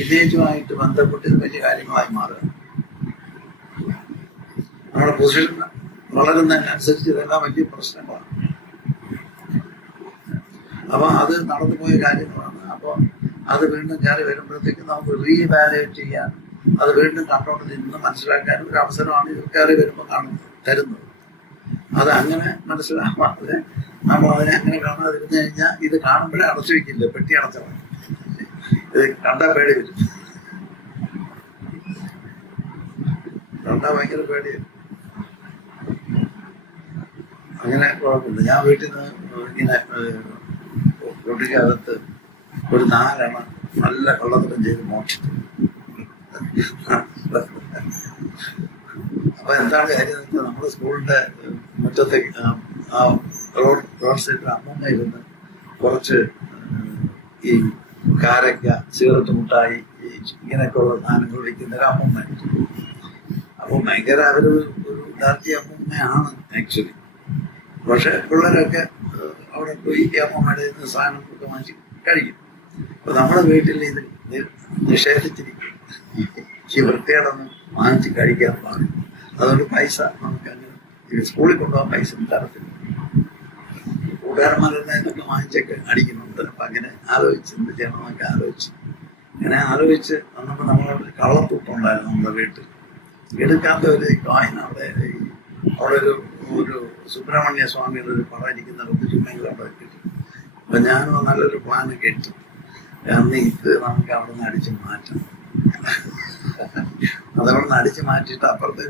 വില്ലേജുമായിട്ട് ബന്ധപ്പെട്ട് ഇത് വലിയ കാര്യങ്ങളായി മാറുക. നമ്മുടെ പൊസിഷൻ വളരുന്നതിനനുസരിച്ച് ഇതെല്ലാം വലിയ പ്രശ്നങ്ങളാണ്. അപ്പൊ അത് നടന്നുപോയ കാര്യങ്ങളാണ്. അപ്പൊ അത് വീണ്ടും കയറി വരുമ്പോഴത്തേക്ക് നമുക്ക് റീവാലുവേറ്റ് ചെയ്യാൻ, അത് വീണ്ടും കണ്ടോണ്ട് നിന്ന് മനസ്സിലാക്കാനും ഒരു അവസരമാണ് ഇത് കയറി വരുമ്പോൾ തരുന്നത്. അത് അങ്ങനെ മനസ്സിലാവാതെ നമ്മൾ അതിനെ അങ്ങനെ കാണാതിരുന്നു കഴിഞ്ഞാൽ ഇത് കാണുമ്പോഴേ അടച്ചു വെക്കില്ല, പെട്ടി അടച്ചതാണ്. ഇത് കണ്ടാ പേടി വരും, കണ്ടാ ഭയങ്കര പേടി. അങ്ങനെ കുഴപ്പമില്ല. ഞാൻ വീട്ടിൽ നിന്ന് ഇങ്ങനെ കുട്ടിക്കകത്ത് ഒരു 4 എണ്ണം നല്ല കള്ളത്തരം ചെയ്ത് മോഷിച്ചു. അപ്പൊ എന്താണ് കാര്യം എന്ന് വെച്ചാൽ നമ്മുടെ സ്കൂളിന്റെ മുറ്റത്തേക്ക് ആ റോഡ് സൈഡിൽ അമ്മമ്മ ഇരുന്ന് കുറച്ച് ഈ കാരക്ക, സിഗരറ്റ് മുട്ടായി, ഇങ്ങനെയൊക്കെ ഉള്ള സാധനങ്ങൾ വിൽക്കുന്ന ഒരു അമ്മമ്മ. അപ്പൊ ഭയങ്കര ഒരു ഡാർട്ടി അമ്മമ്മയാണ് ആക്ച്വലി. പക്ഷെ പിള്ളേരൊക്കെ അവിടെ പോയി ഈ അമ്മമ്മയുടെ സാധനങ്ങളൊക്കെ വാങ്ങിച്ച് കഴിക്കും. അപ്പൊ നമ്മുടെ വീട്ടിൽ ഇത് നിഷേധിച്ചിരിക്കും, ഈ വൃത്തിയോടൊന്നും വാങ്ങിച്ച് കഴിക്കാൻ പാടില്ല. അതുകൊണ്ട് പൈസ നമുക്ക് അങ്ങനെ സ്കൂളിൽ കൊണ്ടുപോകാൻ പൈസ തരത്തില്ല. കൂട്ടുകാരന്മാരെല്ലാം ഇതൊക്കെ വാങ്ങിച്ചൊക്കെ അടിക്കുന്നുണ്ട്. അപ്പൊ അങ്ങനെ ആലോചിച്ച് എന്ത് ചെയ്യണമെന്നൊക്കെ അങ്ങനെ ആലോചിച്ച് വന്നപ്പോൾ നമ്മളവിടെ കള്ളത്തൂട്ടുണ്ടായിരുന്നു നമ്മുടെ വീട്ടിൽ. എടുക്കാത്ത ഒരു കോയിൻ അവിടെ ഒരു സുബ്രഹ്മണ്യ സ്വാമിയുടെ ഒരു പടം ഇരിക്കുന്നിടത്ത് ചുമ്മെങ്കിലും അവിടെ വെച്ചിട്ട്. അപ്പൊ ഞാനും നല്ലൊരു പ്ലാനൊക്കെ ഇട്ടു. കാരണം ഇത് നമുക്ക് അവിടെ നിന്ന് അടിച്ച് മാറ്റണം. അതവിടെ നിന്ന് അടിച്ച് മാറ്റിയിട്ട് അപ്പുറത്തെ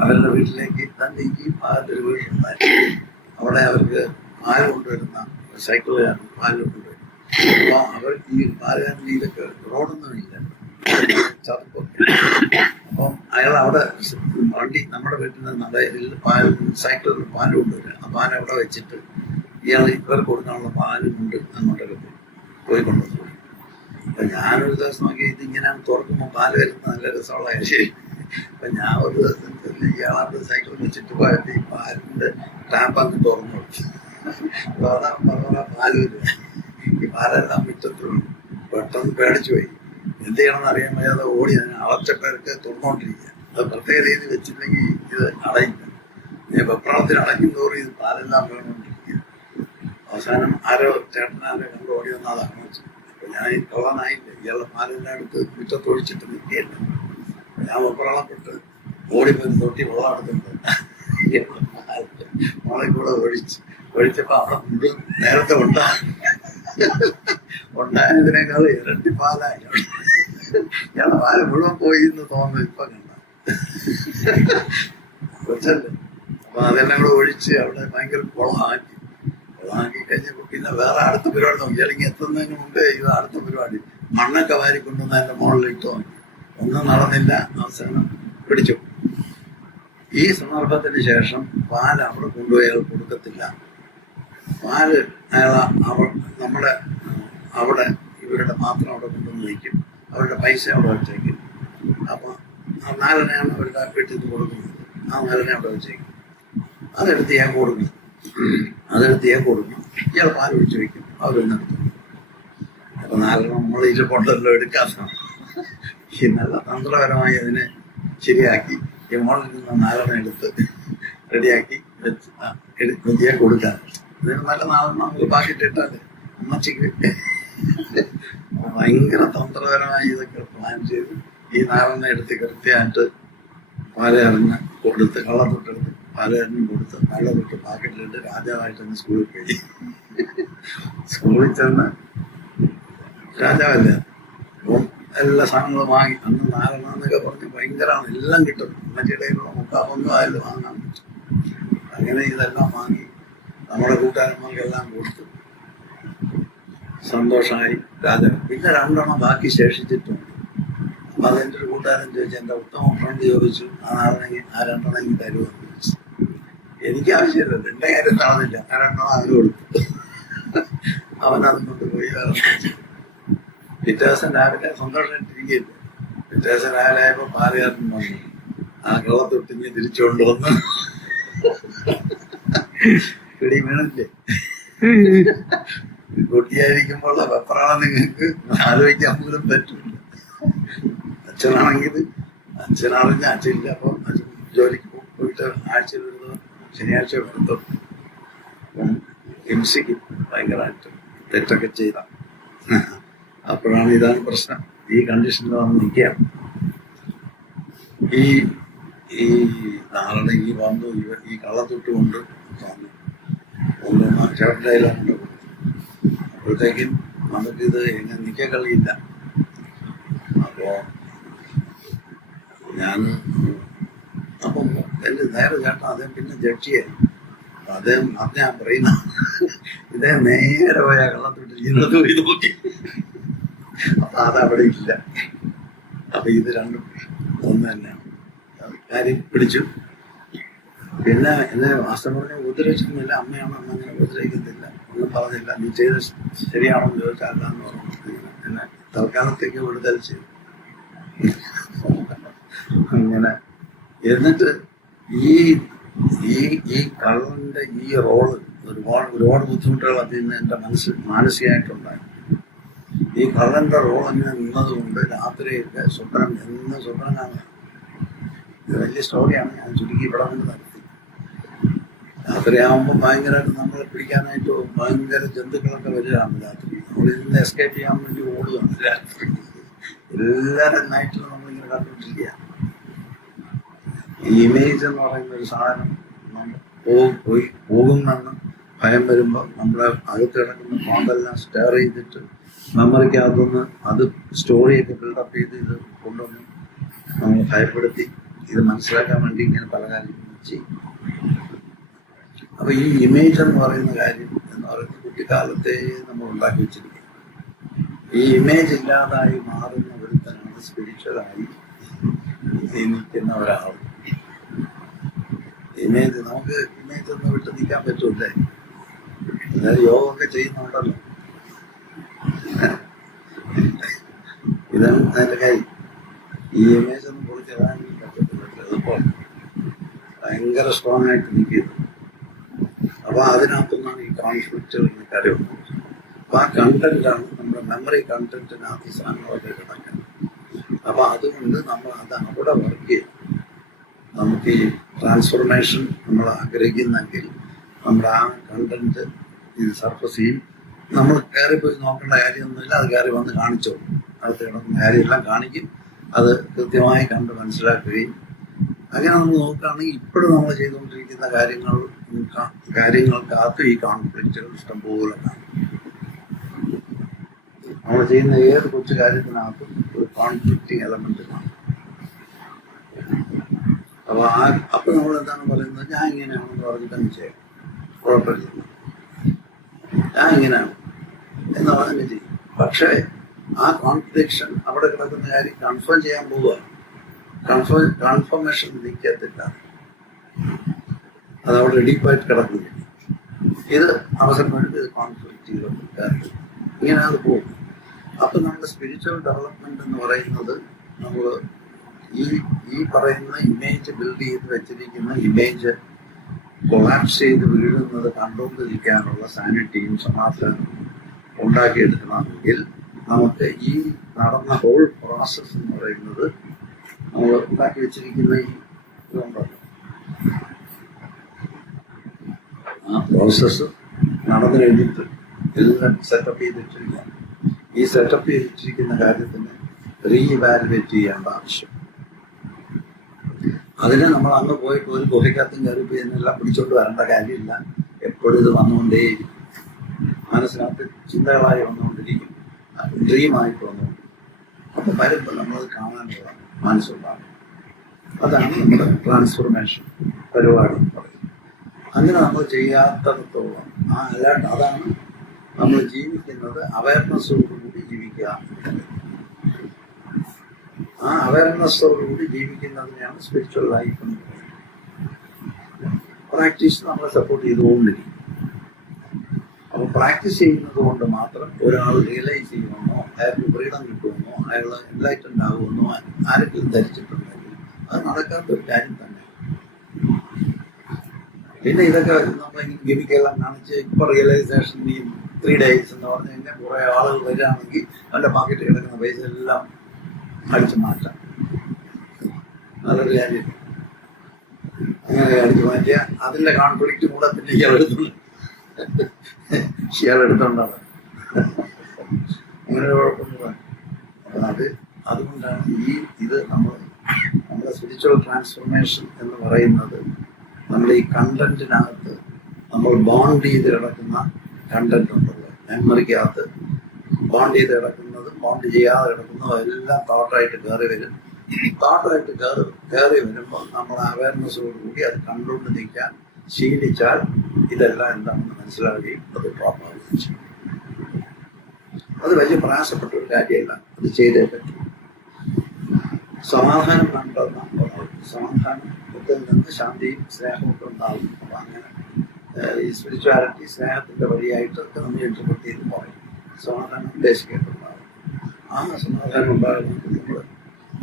അവരുടെ വീട്ടിലേക്ക് തന്നെ ഈ ഭാഗത്തൊരു വീടുണ്ടായിരുന്നു. അവിടെ അവർക്ക് പാല് കൊണ്ടുവരുന്ന സൈക്കിളുകാരൻ പാല് കൊണ്ടുവരും. അപ്പൊ അവർ ഈ പാലുകാരൻ ഇതൊക്കെ റോഡൊന്നും ഇല്ല, ചതുപ്പൊക്കെ. അപ്പം അയാൾ അവിടെ വണ്ടി നമ്മുടെ വീട്ടിൽ നിന്ന് സൈക്കിളിൽ പാല് കൊണ്ടുവരിക. ആ പാൽ അവിടെ വെച്ചിട്ട് ഇവർ കൊടുക്കാനുള്ള പാലും കൊണ്ട് അങ്ങോട്ടൊക്കെ പോയി കൊണ്ടുവന്നു. അപ്പൊ ഞാനൊരു ദിവസം നോക്കി ഇതിങ്ങനെയാണ് തുറക്കുമ്പോൾ പാല് വരുന്ന നല്ല രസമുള്ള കാര്യം. അപ്പൊ ഞാൻ ഒരു ദിവസം ഇയാളവിടെ സൈക്കിൾ വെച്ചിട്ട് പോയപ്പോ ഈ പാലിന്റെ ടാപ്പ് അങ്ങ് തുറന്നു കൊടുത്തു. പാല് വരിക, ഈ പാലെല്ലാം മുറ്റത്തുള്ളൂ. പെട്ടെന്ന് പേടിച്ചു പോയി. എന്ത് ചെയ്യണമെന്ന് അറിയാൻ വയ്യാതെ ഓടി അടച്ചപ്പേർക്ക് തുറന്നുകൊണ്ടിരിക്കുക. അത് പ്രത്യേക രീതി വെച്ചിട്ടുണ്ടെങ്കിൽ ഇത് അടയില്ല. വെപ്രാളത്തിൽ അടയ്ക്കും തോറും ഇത് പാലെല്ലാം വീണുകൊണ്ടിരിക്കുക. അവസാനം ചേട്ടനാരോ കണ്ട് ഓടി വന്നാൽ അതാണ് വെച്ചു. അപ്പൊ ഞാൻ ഈ കള്ളനായില്ല, ഇയാളുടെ പാലെല്ലാം എടുത്ത് മുറ്റത്തൊഴിച്ചിട്ട് നിൽക്കുകയല്ല. ഞാൻ വെപ്രാളപ്പെട്ട് ഓടിപ്പോയി തൊട്ടി വെള്ളം എടുത്തിട്ടുണ്ട്. മോളെ കൂടെ ഒഴിച്ചപ്പോ അവിടെ മുഴുവൻ നേരത്തെ ഉണ്ടായതിനേക്കാൾ ഇരട്ടി പാലായി. ഇയാളെ പാല് മുഴുവൻ പോയി എന്ന് തോന്നുന്നു ഇപ്പൊ കണ്ട കൊച്ചല്ലേ. അപ്പൊ അതെല്ലാം കൂടെ ഒഴിച്ച് അവിടെ ഭയങ്കര കുളമാക്കി കഴിഞ്ഞപ്പോ പിന്നെ വേറെ അടുത്ത പരിപാടി നോക്കി. അല്ലെങ്കിൽ എത്തുന്നതിന് മുമ്പേ ഇത് അടുത്ത പരിപാടി മണ്ണൊക്കെ വാരി കൊണ്ടുവന്ന് അതിന്റെ മുകളിലിട്ട് നോക്കി. ഒന്നും നടന്നില്ല. അവസാനം പിടിച്ചു. ഈ സന്ദർഭത്തിന് ശേഷം പാല് അവിടെ കൊണ്ടുപോയി അയാൾ കൊടുക്കത്തില്ല. പാല് അയാൾ അവിടെ ഇവരുടെ മാത്രം അവിടെ കൊണ്ടുവന്ന് വയ്ക്കും. അവരുടെ പൈസ അവിടെ വെച്ചേക്കും. അപ്പൊ ആ 4 എണ്ണയാണ് അവരുടെ വീട്ടിൽ നിന്ന് കൊടുക്കുന്നത്. ആ 4 എണ്ണ അവിടെ വെച്ചേക്കും. അതെടുത്ത് ഞാൻ കൊടുക്കും. ഇയാൾ പാൽ ഒഴിച്ച് വയ്ക്കും. അവരൊന്നെടുത്തു. അപ്പൊ 4 എണ്ണം നമ്മൾ ഇരുപൊണ്ടല്ലോ എടുക്കാത്ത ഈ നല്ല തന്ത്രപരമായി അതിനെ ശരിയാക്കി ഈ മോളിൽ നിന്ന് 4 എണ്ണം എടുത്ത് റെഡിയാക്കി വെച്ച് കൊടുക്കാൻ. ഇതിന് നല്ല 4 എണ്ണം നമുക്ക് പാക്കിട്ടിട്ടാൽ അമ്മച്ചിക്ക് ഭയങ്കര തന്ത്രപരമായി ഇതൊക്കെ പ്ലാൻ ചെയ്ത് ഈ 4 എണ്ണം എടുത്ത് കൃത്യമായിട്ട് പാലറിഞ്ഞ് കൊടുത്ത് കള്ളത്തൊട്ടെടുത്ത് പാലറിഞ്ഞും കൊടുത്ത് നല്ല തൊട്ട് പാക്കറ്റിലിട്ട് രാജാവായിട്ടൊന്ന് സ്കൂളിൽ പോയി. സ്കൂളിൽ ചെന്ന് രാജാവല്ല. അപ്പം എല്ലാ സാധനങ്ങളും വാങ്ങി. അന്ന് 4 എണ്ണം എന്നൊക്കെ പറഞ്ഞ് ഭയങ്കരമാണ്. എല്ലാം കിട്ടും. അമ്മച്ചിടയിലുള്ള മുക്കാപ്പൊന്നും ആയാലും വാങ്ങാൻ പറ്റും. അങ്ങനെ ഇതെല്ലാം വാങ്ങി നമ്മുടെ കൂട്ടുകാരന്മാർക്കെല്ലാം കൊടുത്തു. സന്തോഷമായി രാജാവ്. പിന്നെ 2 എണ്ണം ബാക്കി ശേഷിച്ചിട്ടുണ്ട്. അപ്പൊ അതെൻ്റെ ഒരു കൂട്ടുകാരൻ ചോദിച്ചു, എൻ്റെ ഉത്തമ ഫ്രണ്ട് ചോദിച്ചു, ആ 2 എണ്ണം തരുമെന്ന് ചോദിച്ചു. എനിക്ക് ആവശ്യമില്ല, എൻ്റെ കാര്യം നടന്നില്ല. ആ 2 എണ്ണം അവന് കൊടുത്തു. അവൻ അതും കൊണ്ടുപോയി. പിറ്റേ ദിവസം രാവിലെ സന്തോഷമായിട്ടിരിക്കില്ല. പിറ്റേ ദിവസം രാവിലെ ആയപ്പോ പാലുകാരൻ വന്നു. ആ കള്ളത്തൊട്ടിഞ്ഞ് തിരിച്ചുകൊണ്ട് വന്നു. പിടി വീണില്ലേ? കുട്ടിയായിരിക്കുമ്പോൾ വെപ്രാളം നിങ്ങൾക്ക് ആലോചിക്കാൻ പോലും പറ്റില്ല. അച്ഛനാണെങ്കിൽ അച്ഛനറിഞ്ഞ അച്ഛനില്ല. അപ്പോൾ അച്ഛൻ ജോലിക്ക് പോയിട്ട് ആഴ്ചയിൽ ഒരു ദിവസം ശനിയാഴ്ച വരത്തുള്ളൂ. അപ്പം ഹിംസിക്ക് ഭയങ്കരമായിട്ട് തെറ്റൊക്കെ ചെയ്ത അപ്പോഴാണ് ഇതാണ് പ്രശ്നം. ഈ കണ്ടീഷനിൽ വന്ന് നിൽക്കുകയാണ്. ഈ ഈ നാളെ ഈ വന്നു ഈ കള്ളത്തൊട്ട് കൊണ്ട് ഒന്ന് ചേട്ടൻ്റെ കയ്യിലുണ്ട്. അപ്പോഴത്തേക്കും നമുക്കിത് എങ്ങനെ നിൽക്കാൻ കളിയില്ല. അപ്പോൾ ഞാൻ അപ്പം എൻ്റെ നേരെ ചേട്ടൻ അദ്ദേഹം പിന്നെ ജഡ്ജിയായി. അദ്ദേഹം ഞാൻ പറയുന്ന ഇതേ നേരെ പോയ കള്ളത്തൊട്ട് ഇരുന്നത് പോയി നോക്കി. അപ്പൊ അതവിടെ ഇല്ല. അപ്പൊ ഇത് രണ്ടും ഒന്ന് തന്നെയാണ്. കാര്യം പിടിച്ചു. പിന്നെ എന്നെ മാസ്റ്റർ പറഞ്ഞ ഉപദ്രവിച്ചിരുന്നില്ല. അമ്മയാണ്, അമ്മ അങ്ങനെ ഉപദ്രവിക്കത്തില്ല, ഒന്നും പറഞ്ഞില്ല. നീ ചെയ്ത് ശരിയാണോ എന്ന് ചോദിച്ചാൽ അല്ല എന്ന് പറഞ്ഞു. എന്നെ തൽക്കാലത്തേക്ക് വിടുതൽ ചെയ്തു. അങ്ങനെ എന്നിട്ട് ഈ ഈ ഈ കള്ളന്റെ ഈ റോള് ഒരുപാട് ബുദ്ധിമുട്ടുകൾ അതിൽ നിന്ന് എൻ്റെ മാനസികമായിട്ടുണ്ടായി. ഈ കള്ളന്റെ റോൾ അങ്ങനെ നിന്നതുകൊണ്ട് രാത്രിയൊക്കെ സ്വപ്നം കാണുക. ഇത് വലിയ സ്റ്റോറിയാണ്, ഞാൻ ചുരുക്കി ഇവിടെ കൊണ്ട് നടത്തി. രാത്രിയാകുമ്പോൾ ഭയങ്കരമായിട്ട് നമ്മളെ പിടിക്കാനായിട്ട് ഭയങ്കര ജന്തുക്കളൊക്കെ വരികയാണ് രാത്രി. നമ്മളിൽ നിന്ന് എസ്കേപ്പ് ചെയ്യാൻ വേണ്ടി ഓടുകയാണ് രാത്രി. എല്ലാവരും നൈറ്റിൽ നമ്മളിങ്ങനെ കണ്ടുകൊണ്ടിരിക്കുക. ഈ ഇമേജ് എന്ന് പറയുന്ന ഒരു സാധനം നമ്മൾ പോകുമെന്ന് ഭയം വരുമ്പോൾ നമ്മളെ അകത്ത് കിടക്കുന്ന മോഡെല്ലാം സ്റ്റെയർ ചെയ്തിട്ട് മെമ്മറിക്കകത്തുനിന്ന് അത് സ്റ്റോറിയൊക്കെ ബിൽഡപ്പ് ചെയ്ത് ഇത് കൊണ്ടുവന്ന് നമ്മൾ ഭയപ്പെടുത്തി ഇത് മനസ്സിലാക്കാൻ വേണ്ടി ഇങ്ങനെ പല കാര്യങ്ങളും ചെയ്യും. അപ്പൊ ഈ ഇമേജ് എന്ന് പറയുന്ന കാര്യം എന്ന് പറയുന്നത് കുട്ടിക്കാലത്തെ നമ്മൾ ഉണ്ടാക്കി വെച്ചിരിക്കുക. ഈ ഇമേജ് ഇല്ലാതായി മാറുന്ന ഒരുത്തനാണ് സ്പിരിച്വലായി നിൽക്കുന്ന ഒരാൾ. നമുക്ക് ഇമേജ് ഒന്ന് വിട്ട് നിൽക്കാൻ പറ്റൂല്ലേ? അതായത് യോഗമൊക്കെ ചെയ്യുന്നുണ്ടല്ലോ. ഇതാണ് അതിന്റെ കാര്യം. ഈ ഇമേജ് ഒന്നും പൊളിച്ച് കളയാനും പറ്റത്തില്ല. എളുപ്പം ഭയങ്കര സ്ട്രോങ് ആയിട്ട് നിൽക്കുന്നത്. അപ്പൊ അതിനകത്തൊന്നാണ് ഈ കോൺഫ്ലിക്റ്റുകളുടെ കാര്യം. അപ്പൊ ആ കണ്ടന്റാണ് നമ്മുടെ മെമ്മറി കണ്ടന്റിനകത്ത് ഈ സാധനങ്ങളൊക്കെ കിടക്കുന്നത്. അപ്പൊ അതുകൊണ്ട് നമ്മൾ അത് അവിടെ വർക്ക് ചെയ്യും. നമുക്ക് ഈ ട്രാൻസ്ഫോർമേഷൻ നമ്മൾ ആഗ്രഹിക്കുന്നെങ്കിൽ നമ്മുടെ ആ കണ്ടന്റ് ഇത് സർഫസ് ചെയ്യും. നമ്മൾ കയറി പോയി നോക്കേണ്ട കാര്യമൊന്നുമില്ല. അത് കയറി വന്ന് കാണിച്ചോളും. അകത്ത് കിടക്കുന്ന കാര്യമെല്ലാം കാണിക്കും. അത് കൃത്യമായി കണ്ട് മനസ്സിലാക്കുകയും അങ്ങനെ നമ്മൾ നോക്കുകയാണെങ്കിൽ ഇപ്പോഴും നമ്മൾ ചെയ്തുകൊണ്ടിരിക്കുന്ന കാര്യങ്ങൾക്കകത്ത് ഈ കോൺഫ്ലിക്റ്റുകൾ ഇഷ്ടംപോലെ കാണും. നമ്മൾ ചെയ്യുന്ന ഏത് കൊച്ചു കാര്യത്തിനകത്തും ഒരു കോൺഫ്ലിക്റ്റിംഗ് എലമെന്റ് കാണും. അപ്പൊ നമ്മൾ എന്താണ് പറയുന്നത്? ഞാൻ ഇങ്ങനെയാണെന്ന് പറഞ്ഞിട്ട് അങ്ങ് ചെയ്യാം, കുഴപ്പമില്ല, ഞാൻ ഇങ്ങനെയാണ് എന്ന് പറഞ്ഞ് ചെയ്യും. പക്ഷേ ആ കോൺഫ്ലിക്ഷൻ അവിടെ കിടക്കുന്ന കാര്യം കൺഫേം ചെയ്യാൻ പോവുക. കൺഫർമേഷൻ നിൽക്കത്തില്ല. അതവിടെ ഡീപ്പായിട്ട് കിടക്കില്ല. ഇത് അവസരം വേണ്ടി ഇത് കോൺഫ്ലിക്റ്റ് ചെയ്തിട്ടുണ്ട്. ഇങ്ങനെ അത് പോകും. അപ്പൊ നമ്മുടെ സ്പിരിച്വൽ ഡെവലപ്മെന്റ് എന്ന് പറയുന്നത് നമ്മൾ ഈ പറയുന്ന ഇമേജ് ബിൽഡ് ചെയ്ത് വെച്ചിരിക്കുന്ന ഇമേജ് കൊളാപ്സ് ചെയ്ത് വീഴുന്നത് കണ്ടുകൊണ്ടിരിക്കാനുള്ള സാനിറ്റിയും സമാധാനവും ഉണ്ടാക്കിയെടുക്കണമെങ്കിൽ നമുക്ക് ഈ നടന്ന ഹോൾ പ്രോസസ് എന്ന് പറയുന്നത് നമ്മൾ ഉണ്ടാക്കി വെച്ചിരിക്കുന്ന ഈ ഇതുണ്ടല്ലോ, ആ പ്രോസസ്സ് നടന്നു കഴിഞ്ഞിട്ട് എല്ലാം സെറ്റപ്പ് ചെയ്തിട്ടില്ല. ഈ സെറ്റപ്പ് ചെയ്തിട്ടിരിക്കുന്ന കാര്യത്തിന് റീവാലുവേറ്റ് ചെയ്യേണ്ട ആവശ്യം. അതിന് നമ്മൾ അങ്ങ് പോയിട്ട് ഒരു ഗുഹയ്ക്കകത്തും കയറി പോയി എന്നെല്ലാം പിടിച്ചോണ്ട് വരേണ്ട കാര്യമില്ല. എപ്പോഴും ഇത് വന്നുകൊണ്ടേയിരിക്കും. മനസ്സിനകത്ത് ചിന്തകളായി വന്നുകൊണ്ടിരിക്കും, ഡ്രീമായിട്ട് വന്നുകൊണ്ടിരിക്കും. അപ്പൊ വരുമ്പോൾ നമ്മളത് കാണാനുള്ള മനസ്സുണ്ടാകും. അതാണ് നമ്മുടെ ട്രാൻസ്ഫോർമേഷൻ പരിപാടി പറയുന്നത്. അങ്ങനെ നമ്മൾ ചെയ്യാത്തടത്തോളം അതാണ് നമ്മൾ ജീവിക്കുന്നത്. അവയർനെസ്സോടുകൂടി ജീവിക്കുക. ആ അവയർനെസ്സോടുകൂടി ജീവിക്കുന്നതിനെയാണ് സ്പിരിച്വൽ ലൈഫ് എന്ന് പറയുന്നത്. പ്രാക്ടീസ് നമ്മളെ സപ്പോർട്ട് ചെയ്തുകൊണ്ടിരിക്കും. അപ്പൊ പ്രാക്ടീസ് ചെയ്യുന്നത് കൊണ്ട് മാത്രം ഒരാൾ റിയലൈസ് ചെയ്യുമെന്നോ അയാൾക്ക് ഫ്രീഡം കിട്ടുമെന്നോ അയാൾ എൻലൈറ്റൻഡ് ആകുമെന്നോ ആരെങ്കിലും ധരിച്ചിട്ടുണ്ടെങ്കിൽ അത് നടക്കാത്തൊരു കാര്യം തന്നെ. പിന്നെ ഇതൊക്കെ നമ്മൾ ഗിമിക്കെല്ലാം കാണിച്ച് ഇപ്പൊ റിയലൈസേഷൻ ഈ 3 days എന്ന് പറഞ്ഞു കഴിഞ്ഞാൽ കുറെ ആളുകൾ വരികയാണെങ്കിൽ അവന്റെ പോക്കറ്റ് കിടക്കുന്ന പൈസ എല്ലാം അടിച്ചു മാറ്റാം. നല്ലൊരു കാര്യം. അങ്ങനെ അടിച്ചു മാറ്റിയ അതിന്റെ കോൺഫ്ലിക്റ്റ് കൂടെ പിന്നെ ഇയാളെടുത്തോണ്ടാണ് അങ്ങനെ കുഴപ്പമൊന്നുമില്ല. അപ്പം അതുകൊണ്ടാണ് ഇത് നമ്മുടെ സ്പിരിച്വൽ ട്രാൻസ്ഫോർമേഷൻ എന്ന് പറയുന്നത് നമ്മുടെ ഈ കണ്ടന്റിനകത്ത് നമ്മൾ ബോണ്ട് ചെയ്ത് കിടക്കുന്ന കണ്ടന്റ് ഉണ്ടല്ലോ, മെമ്മറിക്കകത്ത് ബോണ്ട് ചെയ്ത് കിടക്കുന്നതും ബോണ്ട് ചെയ്യാതെ കിടക്കുന്നതും എല്ലാം തോട്ടായിട്ട് കയറി വരും. തോട്ടായിട്ട് കയറി വരുമ്പോൾ നമ്മൾ അവയർനെസ്സോടുകൂടി അത് കണ്ടുകൊണ്ട് നിൽക്കാൻ ശീലിച്ചാൽ ഇതെല്ലാം എന്താണെന്ന് മനസ്സിലാവുകയും അത് ഡ്രോപ്പ് ആവുകയും ചെയ്യും. അത് വലിയ പ്രയാസപ്പെട്ട ഒരു കാര്യമല്ല, അത് ചെയ്തേ പറ്റും. സമാധാനം കണ്ടെന്ന സമാധാനത്തിൽ നിന്ന് ശാന്തിയും സ്നേഹവും ഒക്കെ ഉണ്ടാകും. അപ്പം അങ്ങനെ ഈ സ്പിരിച്വാലിറ്റി സ്നേഹത്തിന്റെ വഴിയായിട്ടൊക്കെ നമ്മൾ ഇന്റർപ്രറ്റ് ചെയ്ത് പറയും. സമാധാനം ഉദ്ദേശിക്കേണ്ടതുണ്ടാകും. ആ സമാധാനം ഉണ്ടാകുന്നത് നമ്മൾ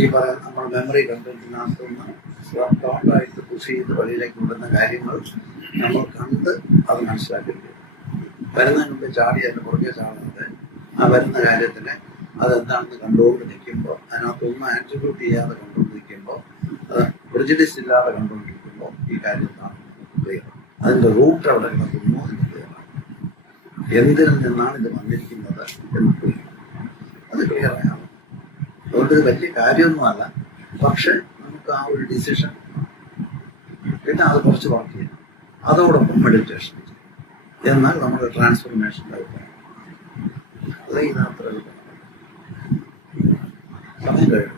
ഈ പറയുന്ന നമ്മൾ മെമ്മറി കണ്ടന്റിനകത്തുനിന്ന് തോട്ടായിട്ട് പുഷ് ചെയ്ത് വഴിയിലേക്ക് വിടുന്ന കാര്യങ്ങൾ നമ്മൾ കണ്ട് അത് മനസ്സിലാക്കിയിട്ട് വരുന്നതിന് മുമ്പ് ചാടി അതിന് പുറകെ ചാടാതെ ആ വരുന്ന കാര്യത്തിന് അതെന്താണെന്ന് കണ്ടുകൊണ്ട് നിൽക്കുമ്പോൾ അതിനകത്തൊന്നും ആട്രിബ്യൂട്ട് ചെയ്യാതെ കണ്ടുകൊണ്ട് നിൽക്കുമ്പോൾ അത് പ്രിജുഡിസ് ഇല്ലാതെ കണ്ടുകൊണ്ടിരിക്കുമ്പോൾ ഈ കാര്യം എന്താണ് ക്ലിയർ. അതിൻ്റെ റൂട്ട് അവിടെ കിടക്കുന്നു എന്ന് ക്ലിയറാണ്. എന്തിൽ നിന്നാണ് ഇത് വന്നിരിക്കുന്നത് എന്ന് ക്ലിയർ, അത് ക്ലിയറാണ്. അതുകൊണ്ട് ഇത് വലിയ കാര്യമൊന്നുമല്ല, പക്ഷെ നമുക്ക് ആ ഒരു ഡിസിഷൻ പിന്നെ അത് കുറച്ച് വർക്ക് ചെയ്യണം. അതോടൊപ്പം മെഡിറ്റേഷൻ എന്നാൽ നമ്മുടെ ട്രാൻസ്ഫോർമേഷൻ്റെ അഭിപ്രായം അത് ഇതിനകത്ത് സമയം കഴിഞ്ഞു.